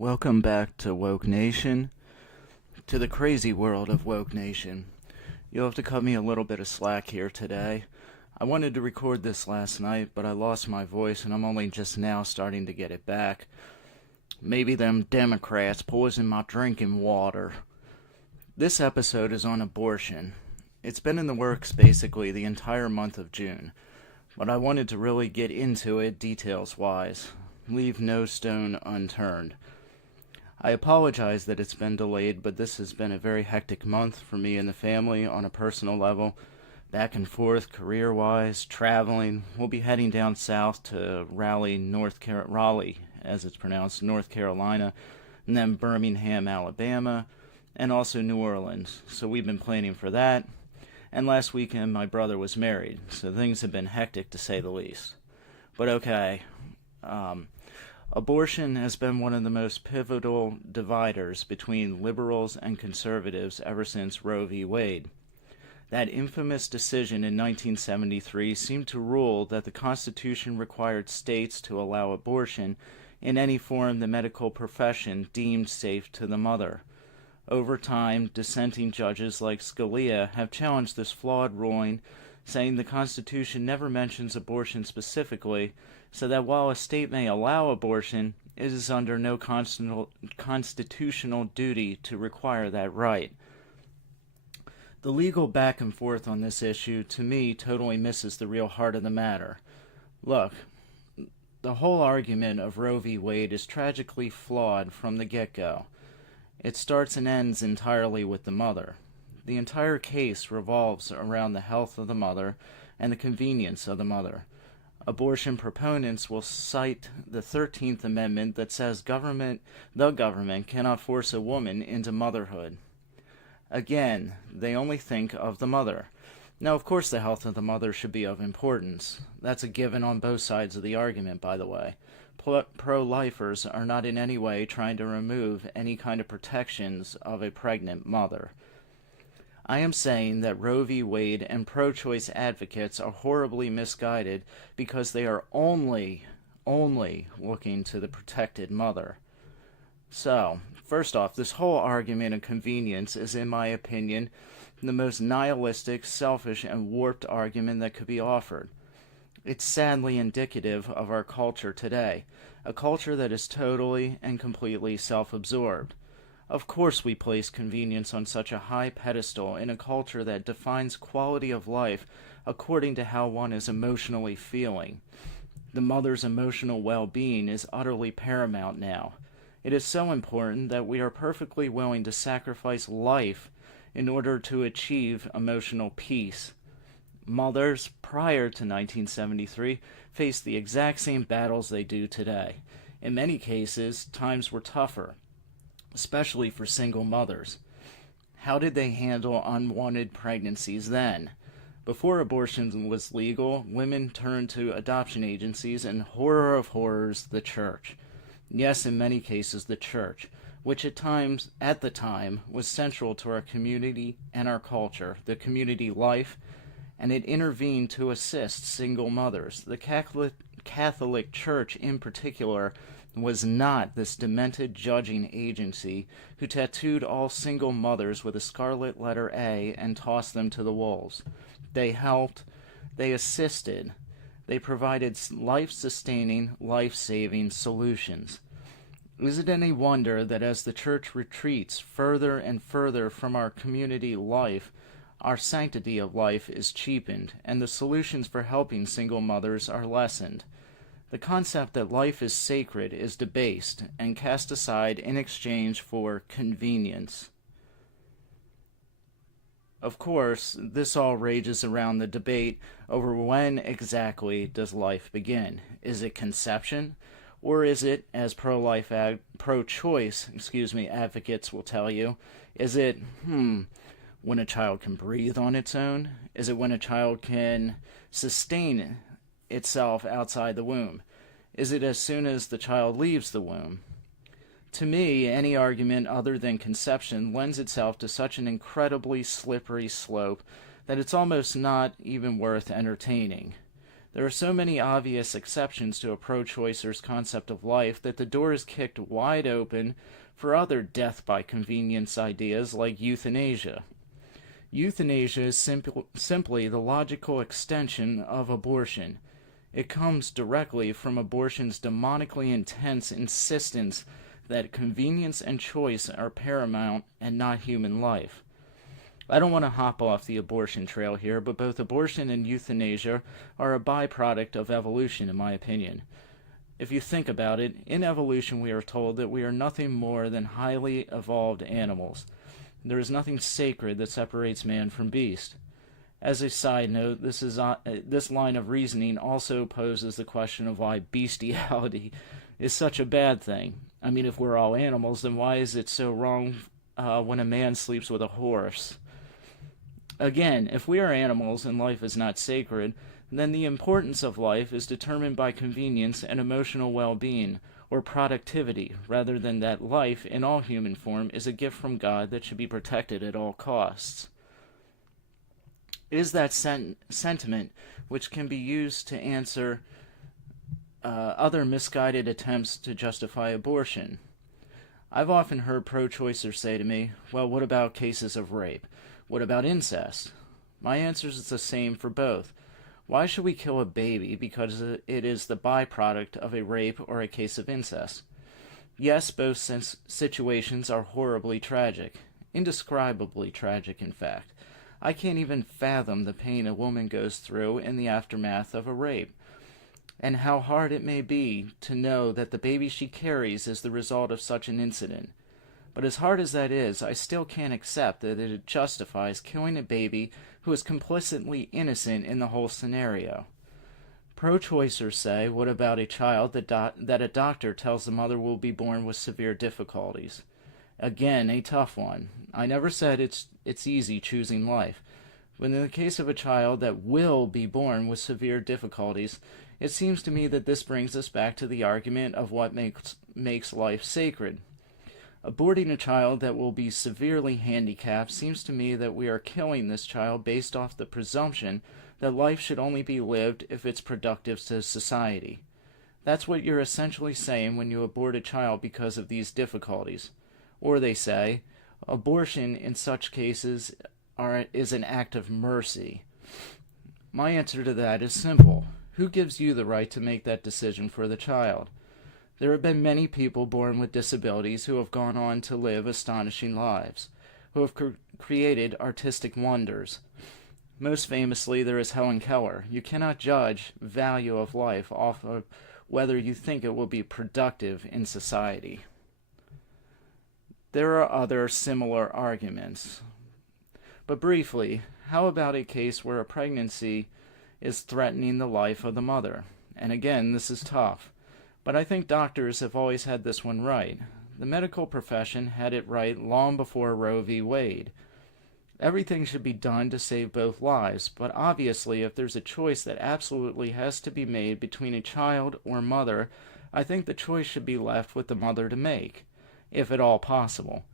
Welcome back to Woke Nation, to the crazy world of Woke Nation. You'll have to cut me a little bit of slack here today. I wanted to record this last night, but I lost my voice and I'm only just now starting to get it back. Maybe them Democrats poisoned my drinking water. This episode is on abortion. It's been in the works basically the entire month of June, but I wanted to really get into it details-wise. Leave no stone unturned. I apologize that it's been delayed, but this has been a very hectic month for me and the family on a personal level. Back and forth, career-wise, traveling. We'll be heading down south to Raleigh, as it's pronounced, North Carolina, and then Birmingham, Alabama, and also New Orleans. So we've been planning for that. And last weekend, my brother was married, so things have been hectic to say the least. But okay. Abortion has been one of the most pivotal dividers between liberals and conservatives ever since Roe v. Wade. That infamous decision in 1973 seemed to rule that the Constitution required states to allow abortion in any form the medical profession deemed safe to the mother. Over time, dissenting judges like Scalia have challenged this flawed ruling, saying the Constitution never mentions abortion specifically, so that while a state may allow abortion, it is under no constitutional duty to require that right. The legal back and forth on this issue, to me, totally misses the real heart of the matter. Look, the whole argument of Roe v. Wade is tragically flawed from the get-go. It starts and ends entirely with the mother. The entire case revolves around the health of the mother and the convenience of the mother. Abortion proponents will cite the 13th Amendment that says the government cannot force a woman into motherhood. Again, they only think of the mother. Now, of course, the health of the mother should be of importance. That's a given on both sides of the argument, by the way. Pro-lifers are not in any way trying to remove any kind of protections of a pregnant mother. I am saying that Roe v. Wade and pro-choice advocates are horribly misguided because they are only looking to the protected mother. So, first off, this whole argument of convenience is, in my opinion, the most nihilistic, selfish, and warped argument that could be offered. It's sadly indicative of our culture today, a culture that is totally and completely self-absorbed. Of course we place convenience on such a high pedestal in a culture that defines quality of life according to how one is emotionally feeling. The mother's emotional well-being is utterly paramount now. It is so important that we are perfectly willing to sacrifice life in order to achieve emotional peace. Mothers, prior to 1973, faced the exact same battles they do today. In many cases, times were tougher, especially for single mothers. How did they handle unwanted pregnancies then? Before abortion was legal, women turned to adoption agencies and, horror of horrors, the church. Yes, in many cases the church, which at the time, was central to our community and our culture, the community life, and it intervened to assist single mothers. The Catholic Church in particular was not this demented judging agency who tattooed all single mothers with a scarlet letter A and tossed them to the wolves. They helped, they assisted, they provided life-sustaining, life-saving solutions. Is it any wonder that as the church retreats further and further from our community life, our sanctity of life is cheapened, and the solutions for helping single mothers are lessened? The concept that life is sacred is debased and cast aside in exchange for convenience. Of course, this all rages around the debate over when exactly does life begin. Is it conception? Or is it, as pro-choice advocates will tell you, is it, when a child can breathe on its own? Is it when a child can sustain itself outside the womb? Is it as soon as the child leaves the womb? To me, any argument other than conception lends itself to such an incredibly slippery slope that it's almost not even worth entertaining. There are so many obvious exceptions to a pro-choicer's concept of life that the door is kicked wide open for other death by convenience ideas like euthanasia. Euthanasia is simply the logical extension of abortion. It comes directly from abortion's demonically intense insistence that convenience and choice are paramount and not human life. I don't want to hop off the abortion trail here, but both abortion and euthanasia are a byproduct of evolution, in my opinion. If you think about it, in evolution we are told that we are nothing more than highly evolved animals. There is nothing sacred that separates man from beast. As a side note, this line of reasoning also poses the question of why bestiality is such a bad thing. I mean, if we're all animals, then why is it so wrong when a man sleeps with a horse? Again, if we are animals and life is not sacred, then the importance of life is determined by convenience and emotional well-being, or productivity, rather than that life, in all human form, is a gift from God that should be protected at all costs. It is that sentiment which can be used to answer other misguided attempts to justify abortion. I've often heard pro-choicers say to me, well, what about cases of rape? What about incest? My answer is the same for both. Why should we kill a baby because it is the byproduct of a rape or a case of incest? Yes, both situations are horribly tragic, indescribably tragic, in fact. I can't even fathom the pain a woman goes through in the aftermath of a rape, and how hard it may be to know that the baby she carries is the result of such an incident. But as hard as that is, I still can't accept that it justifies killing a baby who is complicitly innocent in the whole scenario. Pro-choicers say, what about a child that a doctor tells the mother will be born with severe difficulties? Again, a tough one. I never said it's easy choosing life. But in the case of a child that will be born with severe difficulties, it seems to me that this brings us back to the argument of what makes life sacred. Aborting a child that will be severely handicapped seems to me that we are killing this child based off the presumption that life should only be lived if it's productive to society. That's what you're essentially saying when you abort a child because of these difficulties. Or they say, abortion in such cases is an act of mercy. My answer to that is simple. Who gives you the right to make that decision for the child? There have been many people born with disabilities who have gone on to live astonishing lives, who have created artistic wonders. Most famously, there is Helen Keller. You cannot judge value of life off of whether you think it will be productive in society. There are other similar arguments. But briefly, how about a case where a pregnancy is threatening the life of the mother? And again, this is tough. But I think doctors have always had this one right. The medical profession had it right long before Roe v. Wade. Everything should be done to save both lives, but obviously if there's a choice that absolutely has to be made between a child or mother, I think the choice should be left with the mother to make, if at all possible.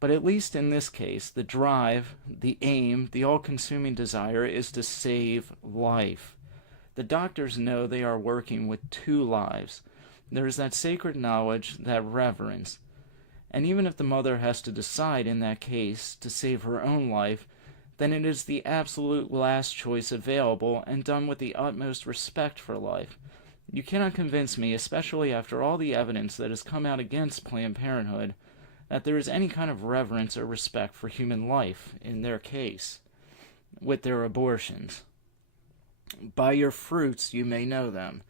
But at least in this case, the drive, the aim, the all-consuming desire is to save life. The doctors know they are working with two lives. There is that sacred knowledge, that reverence. And even if the mother has to decide in that case to save her own life, then it is the absolute last choice available and done with the utmost respect for life. You cannot convince me, especially after all the evidence that has come out against Planned Parenthood, that there is any kind of reverence or respect for human life in their case, with their abortions. By your fruits you may know them.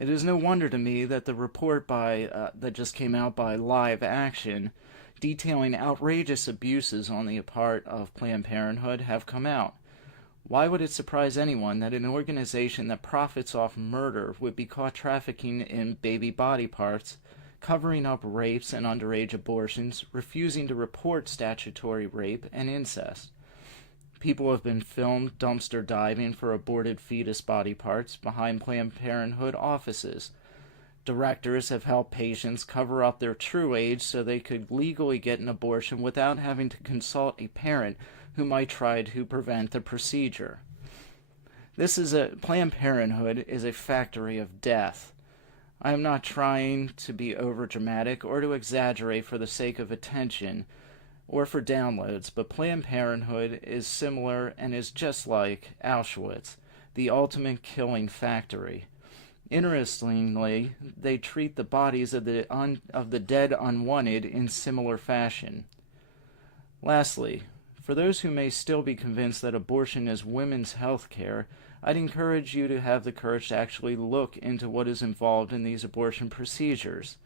It is no wonder to me that the report that just came out by Live Action detailing outrageous abuses on the part of Planned Parenthood have come out. Why would it surprise anyone that an organization that profits off murder would be caught trafficking in baby body parts, covering up rapes and underage abortions, refusing to report statutory rape and incest? People have been filmed dumpster diving for aborted fetus body parts behind Planned Parenthood offices. Directors have helped patients cover up their true age so they could legally get an abortion without having to consult a parent who might try to prevent the procedure. Planned Parenthood is a factory of death. I am not trying to be overdramatic or to exaggerate for the sake of attention or for downloads, but Planned Parenthood is similar and is just like Auschwitz, the ultimate killing factory. Interestingly, they treat the bodies of the dead unwanted in similar fashion. Lastly, for those who may still be convinced that abortion is women's health care, I'd encourage you to have the courage to actually look into what is involved in these abortion procedures.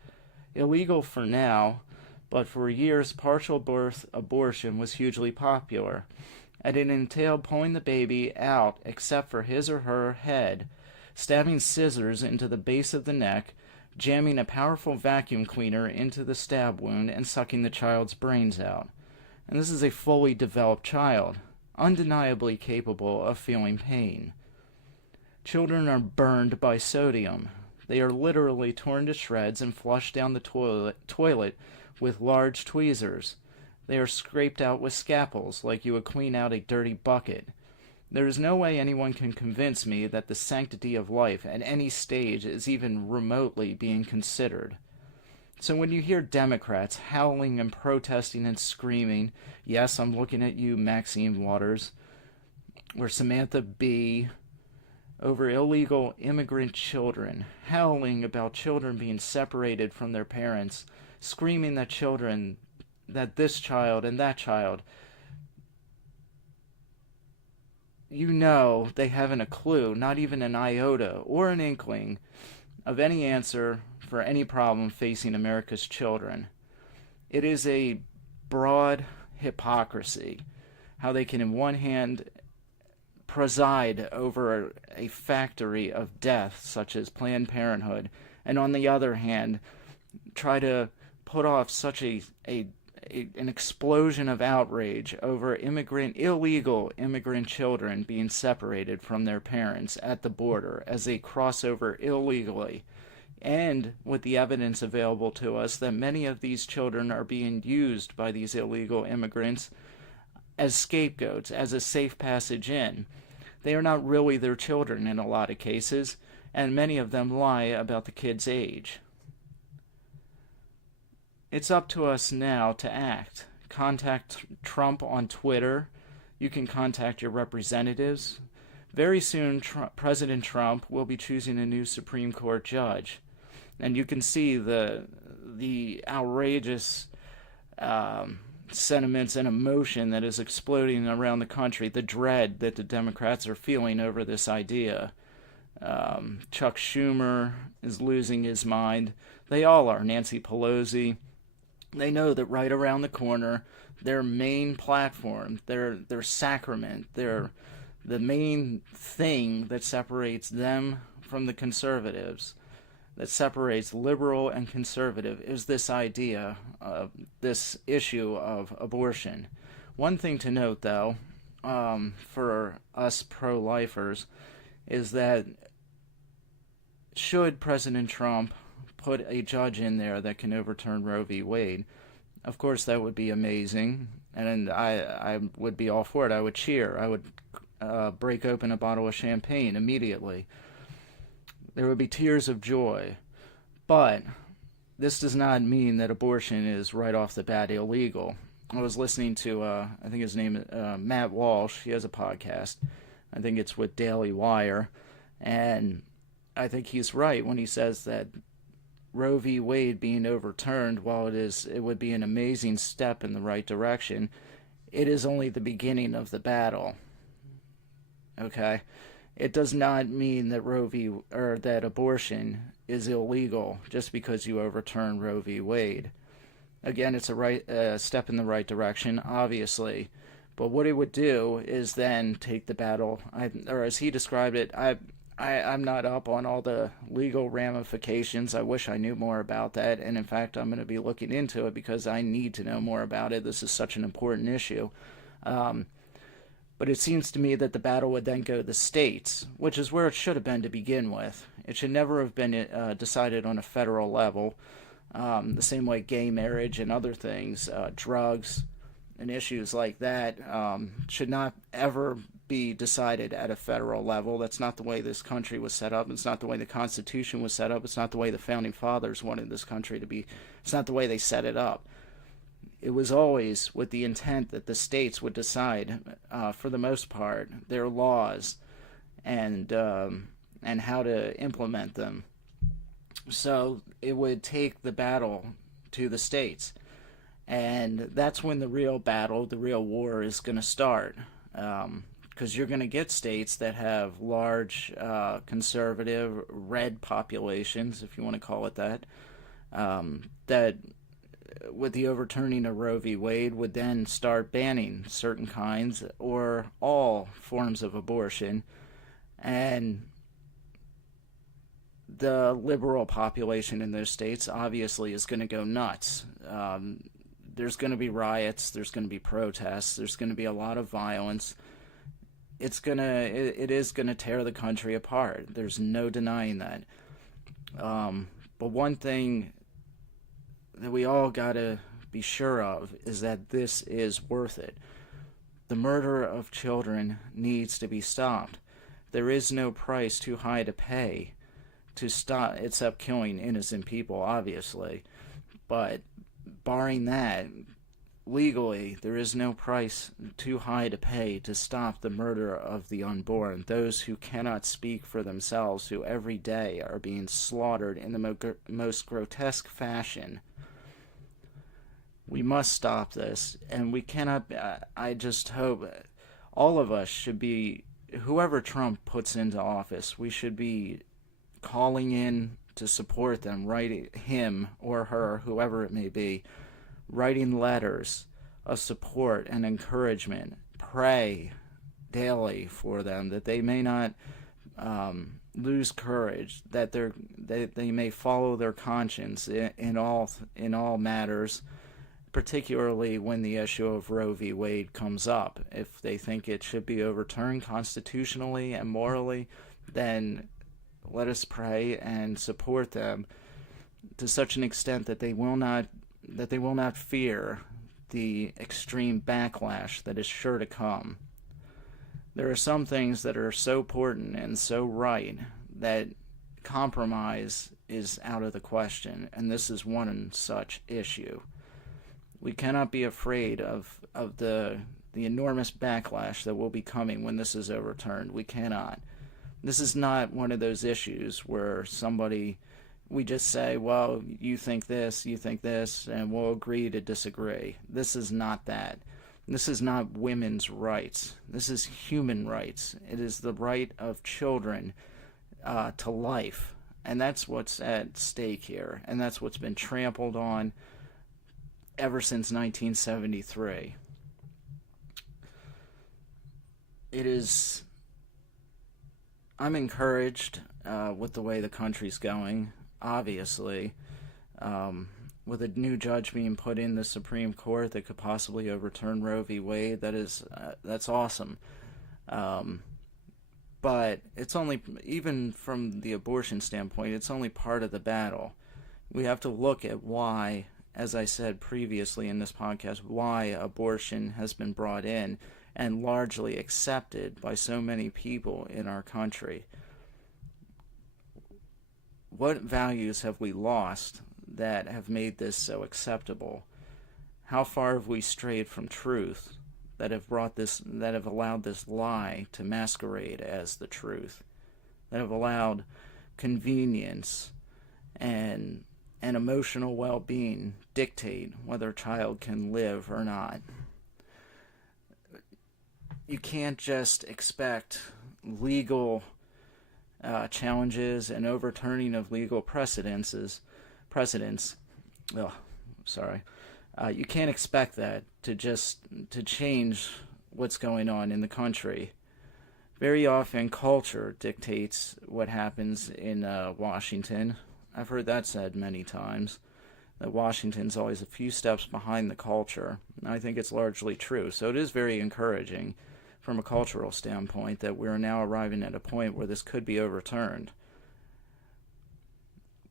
Illegal for now, but for years partial birth abortion was hugely popular, and it entailed pulling the baby out except for his or her head, stabbing scissors into the base of the neck, jamming a powerful vacuum cleaner into the stab wound, and sucking the child's brains out. And this is a fully developed child, undeniably capable of feeling pain. Children are burned by sodium. They are literally torn to shreds and flushed down the toilet with large tweezers. They are scraped out with scalpels like you would clean out a dirty bucket. There is no way anyone can convince me that the sanctity of life at any stage is even remotely being considered. So when you hear Democrats howling and protesting and screaming, yes, I'm looking at you, Maxine Waters, or Samantha Bee, over illegal immigrant children, howling about children being separated from their parents, screaming that this child and that child, you know they haven't a clue, not even an iota or an inkling of any answer for any problem facing America's children. It is a broad hypocrisy how they can, in one hand, preside over a factory of death such as Planned Parenthood, and on the other hand, try to put off such an explosion of outrage over illegal immigrant children being separated from their parents at the border as they cross over illegally, and with the evidence available to us that many of these children are being used by these illegal immigrants as scapegoats, as a safe passage in. They are not really their children in a lot of cases, and many of them lie about the kid's age. It's up to us now to act. Contact Trump on Twitter. You can contact your representatives. Very soon, President Trump will be choosing a new Supreme Court judge. And you can see the outrageous sentiments and emotion that is exploding around the country, the dread that the Democrats are feeling over this idea. Chuck Schumer is losing his mind. They all are. Nancy Pelosi. They know that right around the corner, their main platform, their sacrament, the main thing that separates them from the conservatives, that separates liberal and conservative, is this idea of this issue of abortion. One thing to note, though, for us pro-lifers, is that should President Trump put a judge in there that can overturn Roe v. Wade, of course that would be amazing, and I would be all for it. I would cheer. I would break open a bottle of champagne immediately. There would be tears of joy. But this does not mean that abortion is right off the bat illegal. I was listening to, I think his name is Matt Walsh. He has a podcast. I think it's with Daily Wire. And I think he's right when he says that Roe v. Wade being overturned, while it would be an amazing step in the right direction, it is only the beginning of the battle. Okay? It does not mean that that abortion is illegal just because you overturn Roe v. Wade. Again, it's a step in the right direction, obviously. But what it would do is then take the battle, or as he described it, I'm not up on all the legal ramifications. I wish I knew more about that. And in fact, I'm going to be looking into it because I need to know more about it. This is such an important issue. But it seems to me that the battle would then go to the states, which is where it should have been to begin with. It should never have been decided on a federal level, the same way gay marriage and other things, drugs and issues like that, should not ever be decided at a federal level. That's not the way this country was set up. It's not the way the Constitution was set up. It's not the way the Founding Fathers wanted this country to be. It's not the way they set it up. It was always with the intent that the states would decide, for the most part, their laws and how to implement them. So it would take the battle to the states. And that's when the real battle, the real war is going to start. Because you're going to get states that have large conservative red populations, if you want to call it that, that with the overturning of Roe v. Wade would then start banning certain kinds or all forms of abortion. And the liberal population in those states obviously is going to go nuts. There's going to be riots, there's going to be protests, there's going to be a lot of violence. It is going to tear the country apart. There's no denying that. But one thing that we all got to be sure of is that this is worth it. The murder of children needs to be stopped. There is no price too high to pay to stop, except killing innocent people, obviously. But barring that, legally, there is no price too high to pay to stop the murder of the unborn, those who cannot speak for themselves, who every day are being slaughtered in the most grotesque fashion. We must stop this, and we cannot. I just hope all of us should be, whoever Trump puts into office, we should be calling in to support them, writing him or her, whoever it may be, writing letters of support and encouragement. Pray daily for them that they may not lose courage, that they may follow their conscience in all matters, particularly when the issue of Roe v. Wade comes up. If they think it should be overturned constitutionally and morally, then let us pray and support them to such an extent that they will not fear the extreme backlash that is sure to come. There are some things that are so important and so right that compromise is out of the question, and this is one such issue. We cannot be afraid of the enormous backlash that will be coming when this is overturned. We cannot. This is not one of those issues where we just say, well, you think this, and we'll agree to disagree. This is not that. This is not women's rights. This is human rights. It is the right of children to life. And that's what's at stake here. And that's what's been trampled on ever since 1973. I'm encouraged with the way the country's going, obviously. With a new judge being put in the Supreme Court that could possibly overturn Roe v. Wade, that's awesome. But it's only, even from the abortion standpoint, it's only part of the battle. We have to look at why, as I said previously in this podcast, why abortion has been brought in and largely accepted by so many people in our country. What values have we lost that have made this so acceptable? How far have we strayed from truth that have allowed this lie to masquerade as the truth, that have allowed convenience and emotional well-being dictate whether a child can live or not? You can't just expect legal challenges and overturning of legal precedents. You can't expect that to change what's going on in the country. Very often, culture dictates what happens in Washington. I've heard that said many times, that Washington's always a few steps behind the culture. And I think it's largely true. So it is very encouraging from a cultural standpoint that we're now arriving at a point where this could be overturned.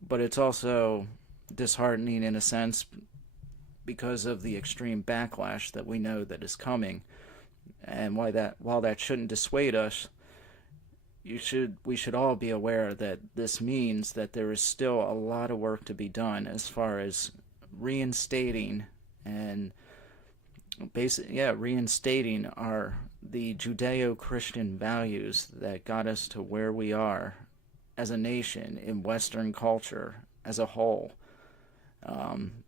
But it's also disheartening in a sense because of the extreme backlash that we know that is coming. And while that shouldn't dissuade us, we should all be aware that this means that there is still a lot of work to be done as far as reinstating and reinstating the Judeo-Christian values that got us to where we are as a nation in Western culture as a whole.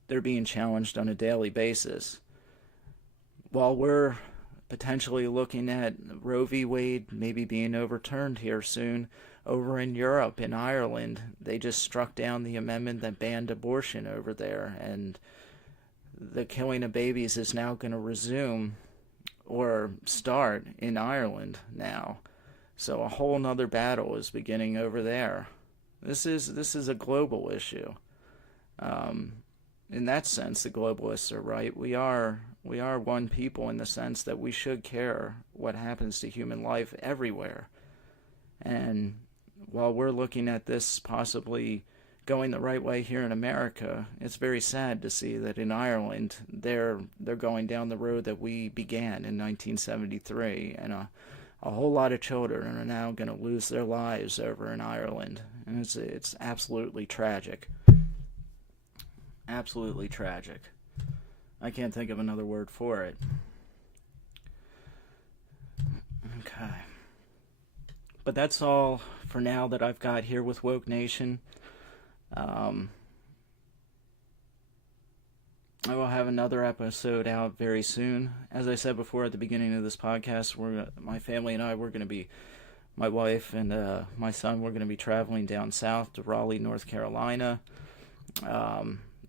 They're being challenged on a daily basis. While we're potentially looking at Roe v. Wade maybe being overturned here soon, over in Europe, in Ireland, they just struck down the amendment that banned abortion over there, and the killing of babies is now going to resume or start in Ireland now. So a whole nother battle is beginning over there. This is a global issue. In that sense, the globalists are right. We are one people in the sense that we should care what happens to human life everywhere. And while we're looking at this possibly going the right way here in America, it's very sad to see that in Ireland they're going down the road that we began in 1973, and a whole lot of children are now going to lose their lives over in Ireland, and it's absolutely tragic. Absolutely tragic. I can't think of another word for it. Okay. But that's all for now that I've got here with Woke Nation. I will have another episode out very soon. As I said before at the beginning of this podcast, my family and I, my wife and my son, we're going to be traveling down south to Raleigh, North Carolina,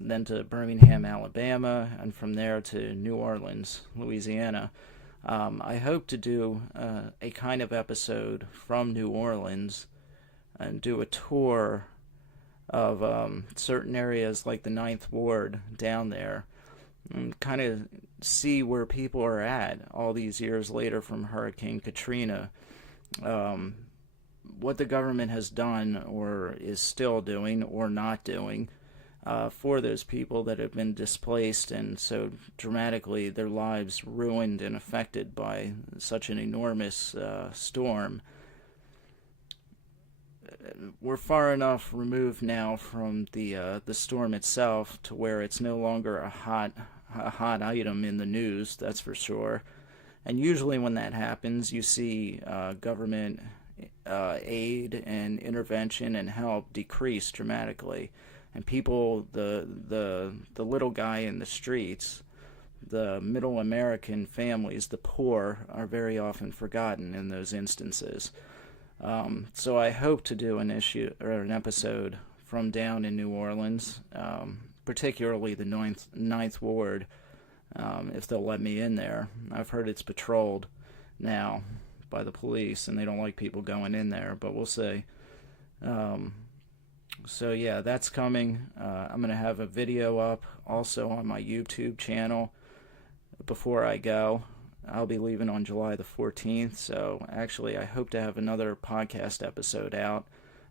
then to Birmingham, Alabama, and from there to New Orleans, Louisiana. I hope to do a kind of episode from New Orleans and do a tour of certain areas like the Ninth Ward down there, and kind of see where people are at all these years later from Hurricane Katrina, what the government has done or is still doing or not doing for those people that have been displaced and so dramatically their lives ruined and affected by such an enormous storm. We're far enough removed now from the storm itself to where it's no longer a hot item in the news, that's for sure. And usually when that happens, you see government aid and intervention and help decrease dramatically. And people, the little guy in the streets, the middle American families, the poor, are very often forgotten in those instances. So I hope to do an episode from down in New Orleans, particularly the Ninth Ward, if they'll let me in there. I've heard it's patrolled now by the police, and they don't like people going in there, but we'll see. So yeah, that's coming. I'm going to have a video up also on my YouTube channel before I go. I'll be leaving on July the 14th, so actually I hope to have another podcast episode out.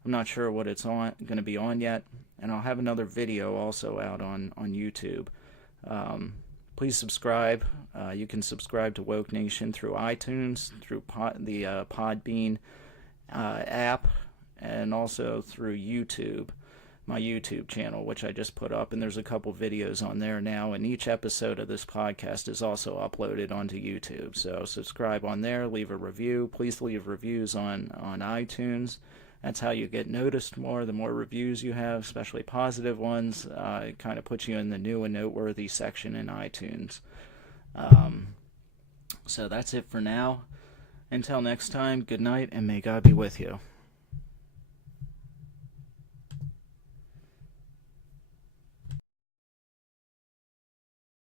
I'm not sure what it's going to be on yet, and I'll have another video also out on YouTube. Please subscribe. You can subscribe to Woke Nation through iTunes, through the Podbean app, and also through YouTube, my YouTube channel, which I just put up, and there's a couple videos on there now, and each episode of this podcast is also uploaded onto YouTube. So subscribe on there, leave a review. Please leave reviews on iTunes. That's how you get noticed more. The more reviews you have, especially positive ones, it kind of puts you in the new and noteworthy section in iTunes. So that's it for now. Until next time, good night, and may God be with you.